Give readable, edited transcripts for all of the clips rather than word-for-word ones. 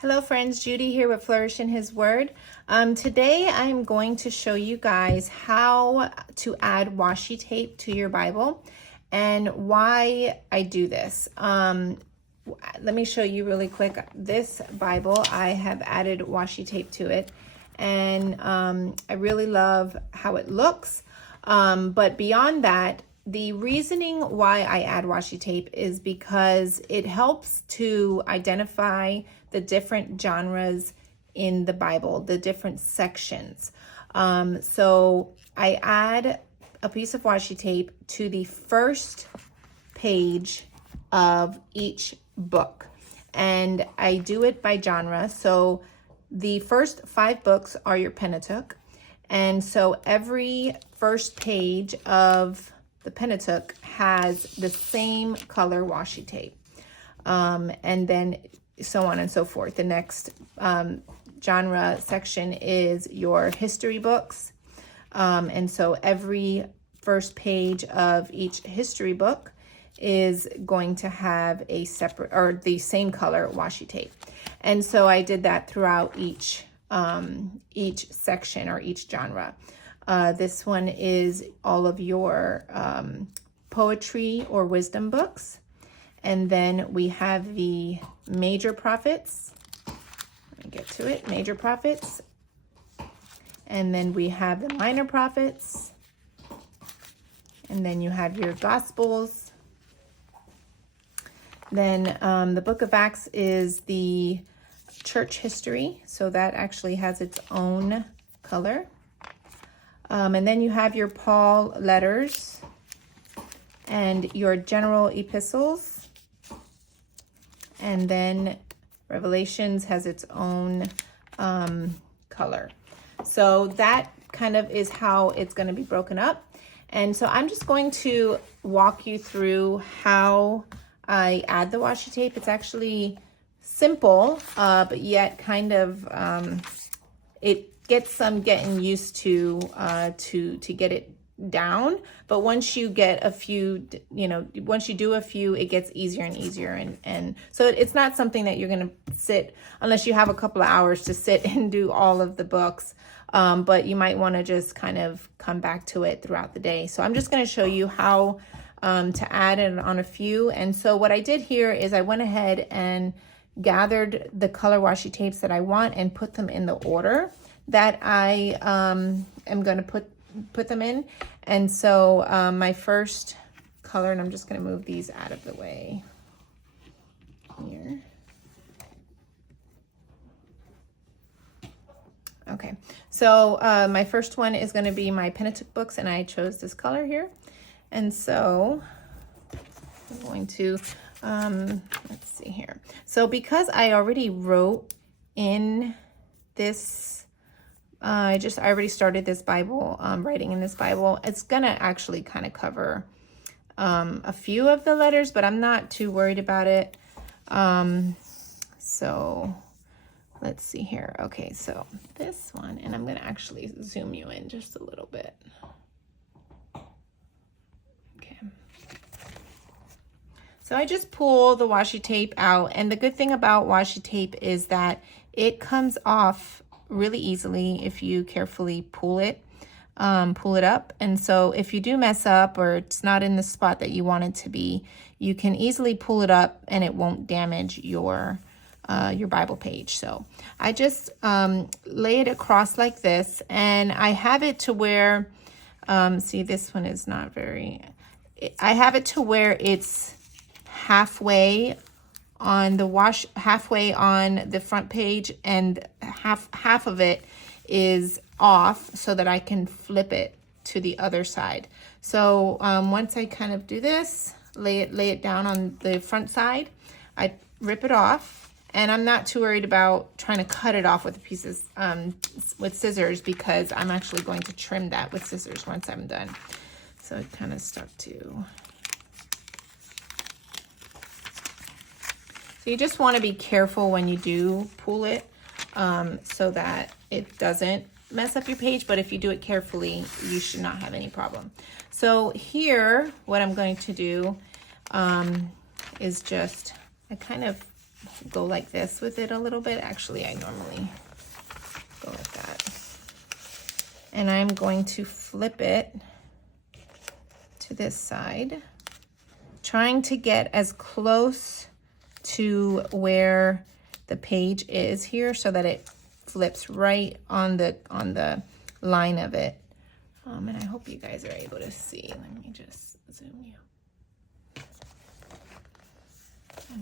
Hello friends, Judy here with Flourish in His Word. Today I'm going to show you guys how to add washi tape to your Bible and why I do this. Let me show you really quick. This Bible, I have added washi tape to it, and I really love how it looks. But beyond that, the reasoning why I add washi tape is because it helps to identify the different genres in the Bible, the different sections. So I add a piece of washi tape to the first page of each book, and I do it by genre. So the first 5 books are your Pentateuch, and so every first page of the Pentateuch has the same color washi tape, and then so on and so forth. The next genre section is your history books, and so every first page of each history book is going to have a separate or the same color washi tape. And so I did that throughout each section or each genre. This one is all of your poetry or wisdom books. And then we have the major prophets. Let me get to it. Major prophets. And then we have the minor prophets. And then you have your gospels. Then the book of Acts is the church history. So that actually has its own color. And then you have your Paul letters and your general epistles. And then Revelations has its own color. So that kind of is how it's going to be broken up. And so I'm just going to walk you through how I add the washi tape. It's actually simple, but yet kind of it gets some getting used to get it down. But once you get a few, once you do a few, it gets easier and easier. And so it's not something that you're going to sit, unless you have a couple of hours to sit and do all of the books. But you might want to just kind of come back to it throughout the day. So I'm just going to show you how to add it on a few. And so what I did here is I went ahead and gathered the color washi tapes that I want and put them in the order that I am going to put them in. And so my first color, and I'm just going to move these out of the way here. Okay, so my first one is going to be my Pentateuch books, and I chose this color here. And so I'm going to, let's see here. So because I already wrote in this, I already started this Bible, writing in this Bible. It's going to actually kind of cover a few of the letters, but I'm not too worried about it. So let's see here. Okay, so this one, and I'm going to actually zoom you in just a little bit. Okay. So I just pull the washi tape out, and the good thing about washi tape is that it comes off really easily if you carefully pull it up. And so if you do mess up or it's not in the spot that you want it to be, you can easily pull it up and it won't damage your Bible page. So I just lay it across like this, and I have it to where, see, this one is not very, I have it to where it's halfway on the halfway on the front page, and half of it is off so that I can flip it to the other side. So once I kind of do this, lay it down on the front side, I rip it off, and I'm not too worried about trying to cut it off with pieces with scissors, because I'm actually going to trim that with scissors once I'm done. So it kind of stuck to. So you just want to be careful when you do pull it, so that it doesn't mess up your page. But if you do it carefully, you should not have any problem. So here, what I'm going to do is just, I kind of go like this with it a little bit. Actually, I normally go like that. And I'm going to flip it to this side, trying to get as close to where the page is here so that it flips right on the line of it. And I hope you guys are able to see. Let me just zoom you.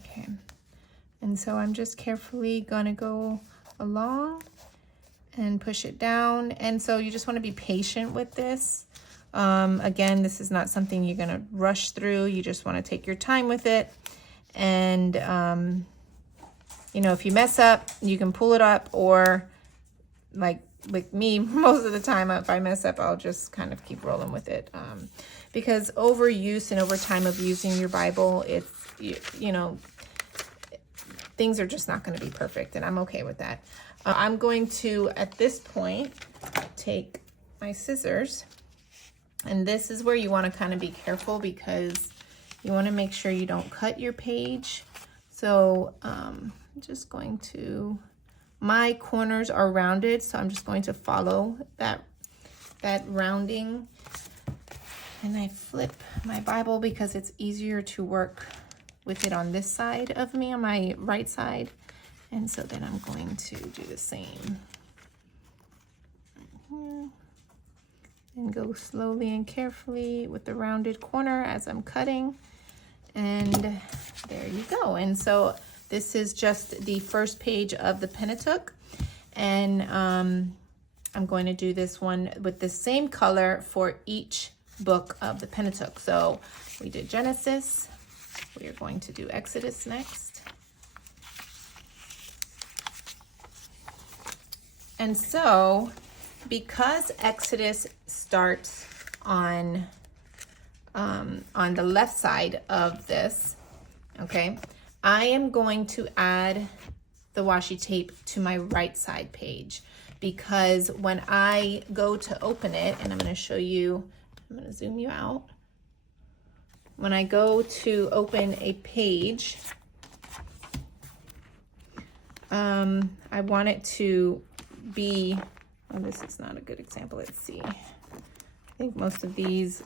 Okay. And so I'm just carefully gonna go along and push it down. And so you just want to be patient with this. Again, this is not something you're gonna rush through. You just want to take your time with it. And you know, if you mess up, you can pull it up, or like with me, most of the time, if I mess up, I'll just kind of keep rolling with it. Because overuse and over time of using your Bible, it's, you know, things are just not going to be perfect, and I'm okay with that. I'm going to, at this point, take my scissors, and this is where you want to kind of be careful because you want to make sure you don't cut your page. So I'm just going to, my corners are rounded, so I'm just going to follow that rounding. And I flip my Bible because it's easier to work with it on this side of me, on my right side. And so then I'm going to do the same. And go slowly and carefully with the rounded corner as I'm cutting. And there you go. And so this is just the first page of the Pentateuch. And I'm going to do this one with the same color for each book of the Pentateuch. So we did Genesis. We are going to do Exodus next. And so, because Exodus starts on the left side of this, okay, I am going to add the washi tape to my right side page, because when I go to open it, and I'm going to show you, I'm going to zoom you out. When I go to open a page, I want it to be, oh, this is not a good example. Let's see. I think most of these,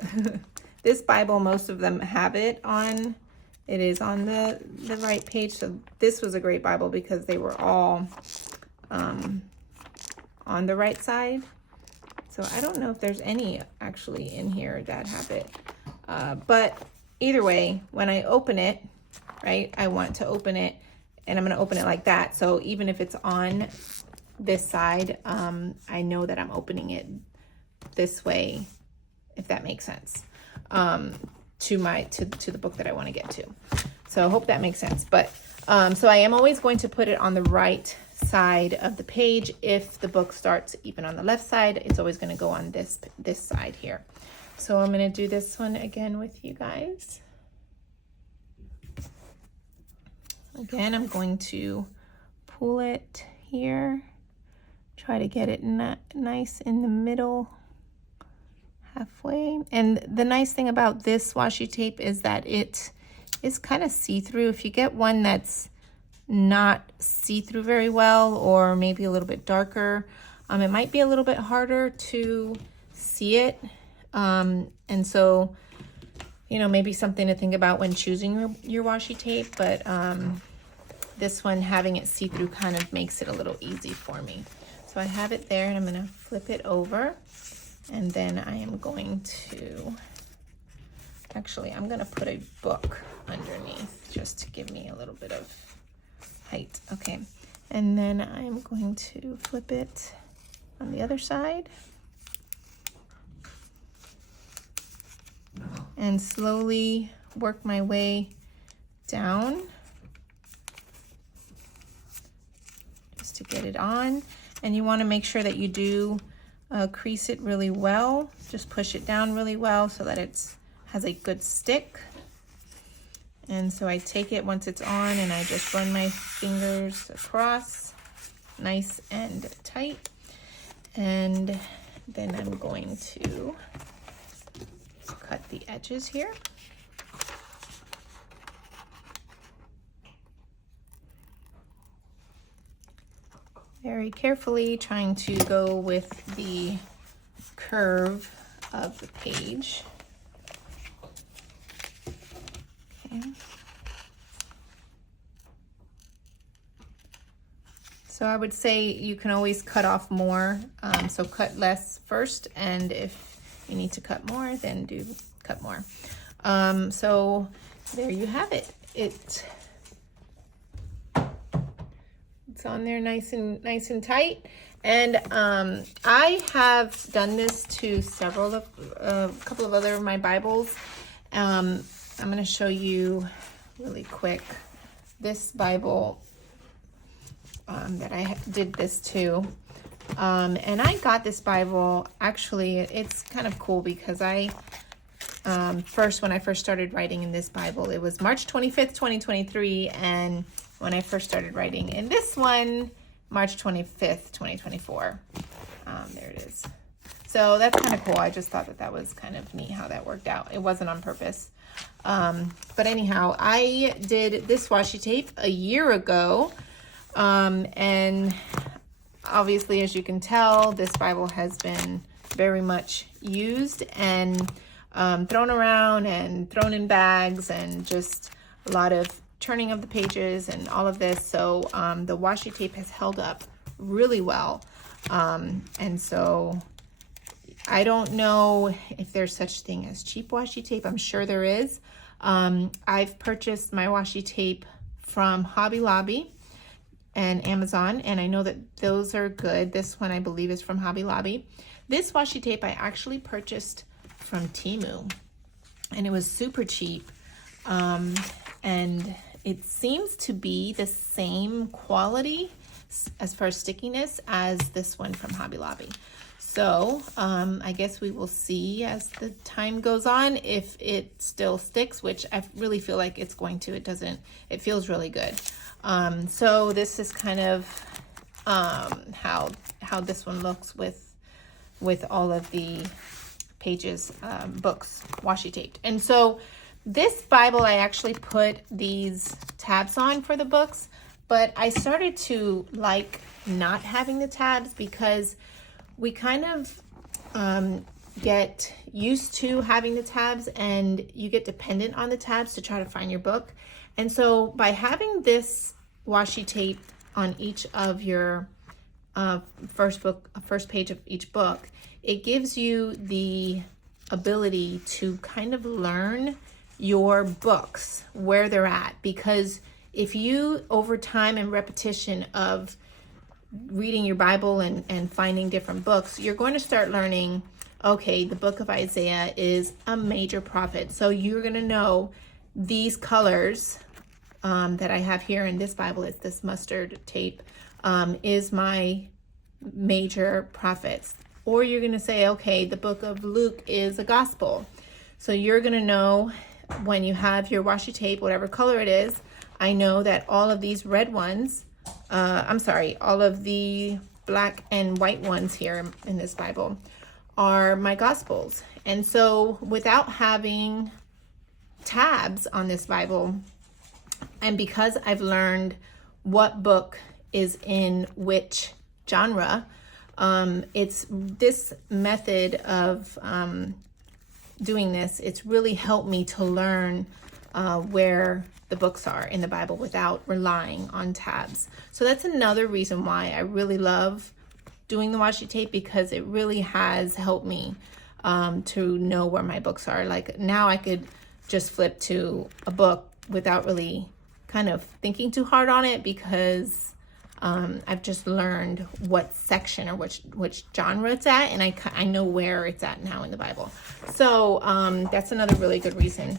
this Bible, most of them have it on, it is on the right page. So this was a great Bible because they were all on the right side. So I don't know if there's any actually in here that have it. But either way, when I open it, right, I want to open it, and I'm going to open it like that. So even if it's on this side, I know that I'm opening it this way, if that makes sense, to the book that I want to get to. So I hope that makes sense. But so I am always going to put it on the right side of the page. If the book starts even on the left side, it's always going to go on this side here. So I'm going to do this one again with you guys. Again, I'm going to pull it here, try to get it nice in the middle, halfway. And the nice thing about this washi tape is that it is kind of see-through. If you get one that's not see-through very well, or maybe a little bit darker, it might be a little bit harder to see it. And so, you know, maybe something to think about when choosing your washi tape, but this one, having it see-through kind of makes it a little easy for me. So I have it there, and I'm going to flip it over, and then I am going to, actually, I'm going to put a book underneath just to give me a little bit of height. Okay, and then I'm going to flip it on the other side and slowly work my way down just to get it on. And you want to make sure that you do crease it really well. Just push it down really well so that it has a good stick. And so I take it once it's on, and I just run my fingers across nice and tight. And then I'm going to cut the edges here. very carefully, trying to go with the curve of the page. Okay. So I would say you can always cut off more. So cut less first, and if you need to cut more, then do cut more. So there you have it. It's on there nice and tight. And I have done this to several of a couple of other of my Bibles. I'm going to show you really quick this Bible that I did this to. And I got this Bible, actually, it's kind of cool because I, when I first started writing in this Bible, it was March 25th, 2023. And when I first started writing in this one, March 25th, 2024. There it is. So that's kind of cool. I just thought that was kind of neat how that worked out. It wasn't on purpose. But anyhow, I did this washi tape a year ago. And obviously, as you can tell, this Bible has been very much used and thrown around and thrown in bags, and just a lot of turning of the pages and all of this. So the washi tape has held up really well. And so I don't know if there's such thing as cheap washi tape. I'm sure there is. I've purchased my washi tape from Hobby Lobby and Amazon, and I know that those are good. This one I believe is from Hobby Lobby. This washi tape I actually purchased from Temu, and it was super cheap. And it seems to be the same quality as far as stickiness as this one from Hobby Lobby. So I guess we will see as the time goes on if it still sticks, which I really feel like it's going to. It feels really good. So this is kind of how this one looks with all of the pages, books, washi taped. And so this Bible, I actually put these tabs on for the books, but I started to like not having the tabs because we kind of get used to having the tabs, and you get dependent on the tabs to try to find your book. And so by having this washi tape on each of your first page of each book, it gives you the ability to kind of learn your books, where they're at. Because if you, over time and repetition of reading your Bible and finding different books, you're going to start learning, okay, the book of Isaiah is a major prophet. So you're going to know these colors that I have here in this Bible, it's this mustard tape, is my major prophets. Or you're going to say, okay, the book of Luke is a gospel. So you're going to know when you have your washi tape, whatever color it is, I know that all of these red ones, all of the black and white ones here in this Bible are my gospels. And so without having tabs on this Bible, and because I've learned what book is in which genre, it's this method of doing this, it's really helped me to learn where the books are in the Bible without relying on tabs. So that's another reason why I really love doing the washi tape, because it really has helped me to know where my books are. Like now I could just flip to a book without really kind of thinking too hard on it, because I've just learned what section or which genre it's at, and I know where it's at now in the Bible. So that's another really good reason.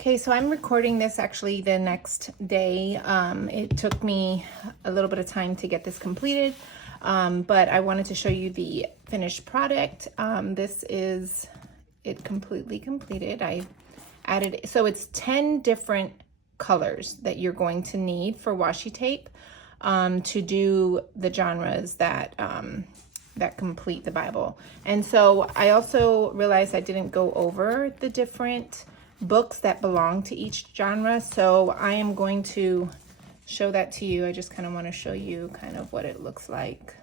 Okay, so I'm recording this actually the next day. It took me a little bit of time to get this completed, but I wanted to show you the finished product. This is it completely completed. I added, so it's 10 different colors that you're going to need for washi tape. to do the genres that that complete the Bible. And so I also realized I didn't go over the different books that belong to each genre. So I am going to show that to you. I just kind of want to show you kind of what it looks like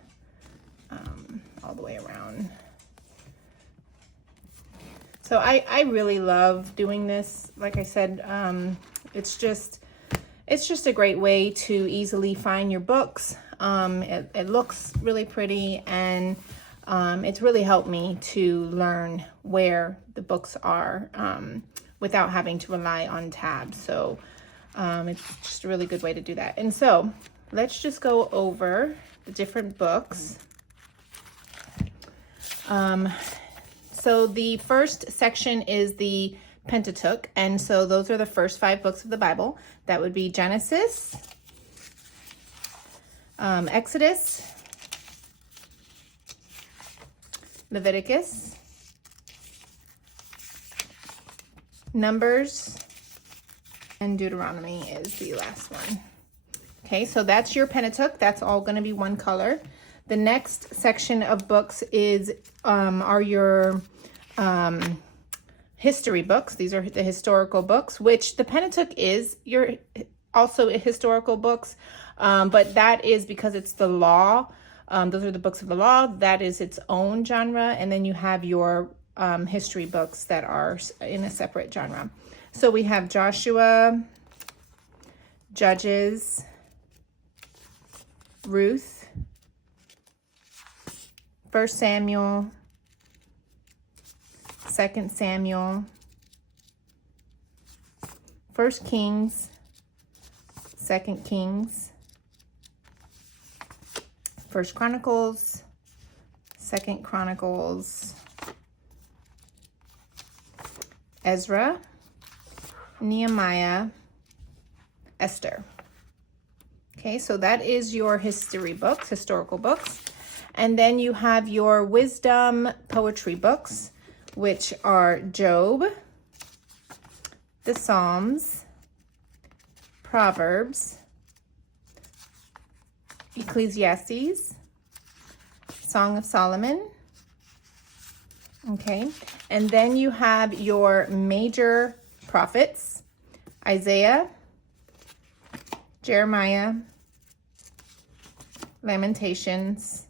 all the way around. So I really love doing this. Like I said, it's just a great way to easily find your books. It looks really pretty, and it's really helped me to learn where the books are without having to rely on tabs. So it's just a really good way to do that. And so let's just go over the different books. So the first section is the Pentateuch, and so those are the first 5 books of the Bible. That would be Genesis, Exodus, Leviticus, Numbers, and Deuteronomy is the last one. Okay, so that's your Pentateuch. That's all going to be one color. The next section of books is are your history books. These are the historical books, which the Pentateuch is also historical books, but that is because it's the law. Those are the books of the law. That is its own genre. And then you have your history books that are in a separate genre. So we have Joshua, Judges, Ruth, 1 Samuel, 2 Samuel, 1 Kings, 2 Kings, 1 Chronicles, 2 Chronicles, Ezra, Nehemiah, Esther. Okay, so that is your history books, historical books. And then you have your wisdom poetry books, which are Job, the Psalms, Proverbs, Ecclesiastes, Song of Solomon. Okay, and then you have your major prophets, Isaiah, Jeremiah, Lamentations,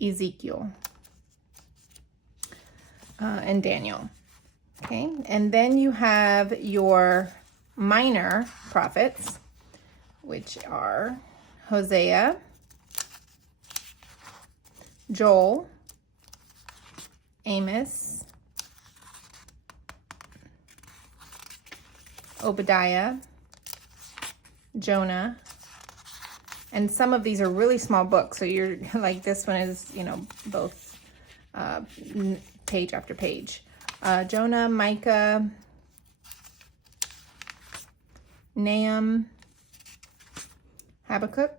Ezekiel, and Daniel. Okay, and then you have your minor prophets, which are Hosea, Joel, Amos, Obadiah, Jonah, and some of these are really small books. So you're like, this one is, both page after page. Jonah, Micah, Nahum, Habakkuk,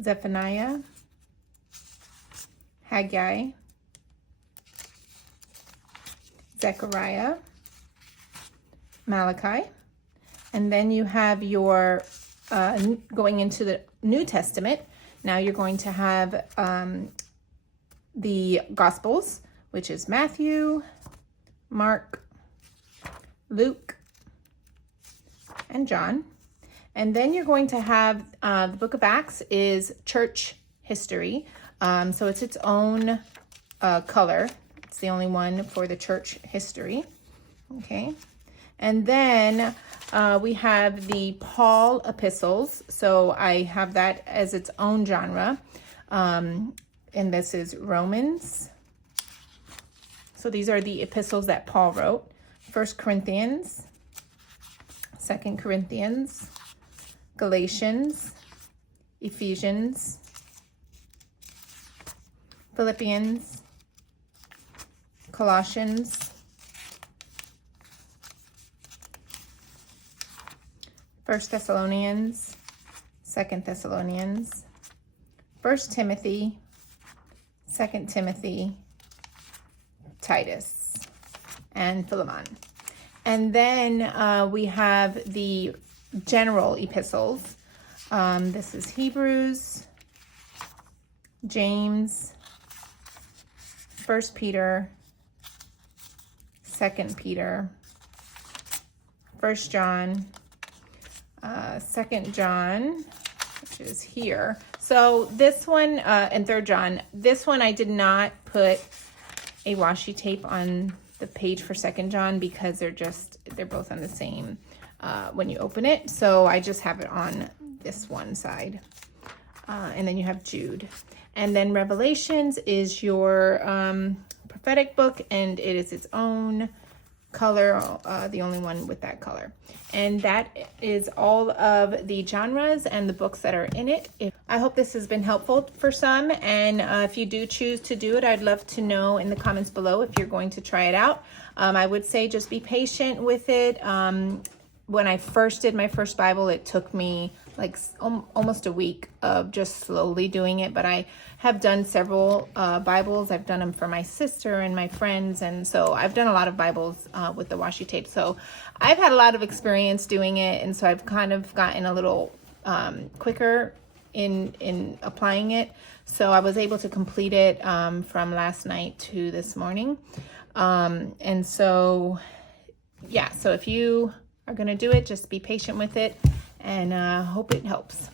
Zephaniah, Haggai, Zechariah, Malachi. And then you have your, going into the New Testament, now you're going to have the Gospels, which is Matthew, Mark, Luke, and John. And then you're going to have the book of Acts is church history. So it's its own color. It's the only one for the church history. Okay. And then we have the Paul epistles. So I have that as its own genre. And this is Romans. So these are the epistles that Paul wrote. 1 Corinthians, 2 Corinthians, Galatians, Ephesians, Philippians, Colossians, 1 Thessalonians, 2 Thessalonians, 1 Timothy, 2 Timothy, Titus, and Philemon. And then we have the general epistles. This is Hebrews, James, 1 Peter, 2 Peter, 1 John, 2 John, which is here. So this one, and 3 John, this one I did not put a washi tape on the page for 2 John because they're both on the same when you open it. So I just have it on this one side. And then you have Jude. And then Revelations is your prophetic book, and it is its own color, the only one with that color. And that is all of the genres and the books that are in it. I hope this has been helpful for some, and if you do choose to do it, I'd love to know in the comments below if you're going to try it out. I would say just be patient with it. When I first did my first Bible, it took me like almost a week of just slowly doing it, but I have done several Bibles. I've done them for my sister and my friends, and so I've done a lot of Bibles with the washi tape. So I've had a lot of experience doing it, and so I've kind of gotten a little quicker in applying it. So I was able to complete it from last night to this morning. And so, yeah, so if you are going to do it, just be patient with it, and hope it helps.